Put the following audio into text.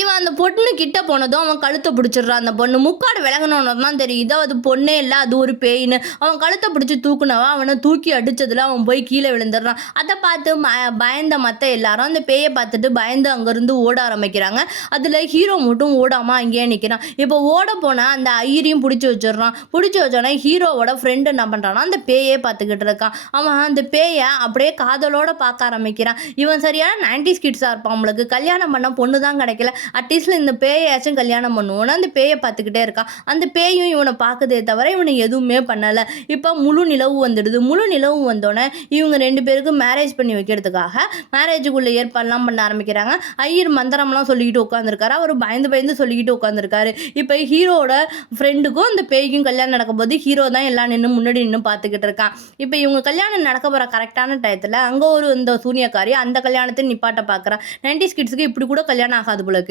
இவன் அந்த பொண்ணு கிட்ட போனதும் அவன் கழுத்தை பிடிச்சிடுறான். அந்த பொண்ணு முக்காடு விலகணுன்னு தான் தெரியும். இதாவது பொண்ணே இல்லை, அது ஒரு பேயின்னு. அவன் கழுத்தை பிடிச்சி தூக்குனவன் அவனை தூக்கி அடிச்சதுல அவன் போய் கீழே விழுந்துடுறான். அதை பார்த்து பயந்த மற்ற எல்லாரும் அந்த பேயை பார்த்துட்டு பயந்து அங்கேருந்து ஓட ஆரம்பிக்கிறாங்க. அதில் ஹீரோ மட்டும் ஓடாமல் அங்கேயே நிற்கிறான். இப்போ ஓட போனால் அந்த ஐயரையும் பிடிச்சி வச்சிடுறான். பிடிச்சி வச்சோன்னே ஹீரோவோட ஃப்ரெண்டு என்ன பண்ணுறான்னா அந்த பேயே பார்த்துக்கிட்டு இருக்கான். அவன் அந்த பேயை அப்படியே காதலோட பார்க்க ஆரம்பிக்கிறான். இவன் சரியான 90s கிட்ஸாக இருப்பான். அவங்களுக்கு கல்யாணம் பண்ண பொண்ணு தான் கிடைக்கல. அட்லீஸ்ட்ல இந்த பேயாச்சும் கல்யாணம் பண்ணுவோன்னு அந்த பேயை பார்த்துக்கிட்டே இருக்கான். அந்த பேயும் இவனை பார்க்குதே தவிர இவனை எதுவுமே பண்ணலை. இப்போ முழு நிலவு வந்துடுது. முழு நிலவு வந்தோடனே இவங்க 2 பேருக்கும் மேரேஜ் பண்ணி வைக்கிறதுக்காக மேரேஜுக்குள்ளே ஏற்பாடுலாம் பண்ண ஆரம்பிக்கிறாங்க. ஐயர் மந்திரம்லாம் சொல்லிக்கிட்டு உட்காந்துருக்காரு. அவர் பயந்து பயந்து சொல்லிக்கிட்டு உட்காந்துருக்காரு. இப்போ ஹீரோட ஃப்ரெண்டுக்கும் அந்த பேய்க்கும் கல்யாணம் நடக்கும்போது ஹீரோ தான் எல்லாம் நின்று முன்னாடி நின்று பார்த்துக்கிட்டு இருக்கான். இப்போ இவங்க கல்யாணம் நடக்க போகிற கரெக்டான டயத்தில் அங்கே ஒரு இந்த சூனியக்காரி அந்த கல்யாணத்தை நிப்பாட்ட பார்க்குறான். 90s கிட்ஸுக்கு இப்படி கூட கல்யாணம் ஆகாது போல.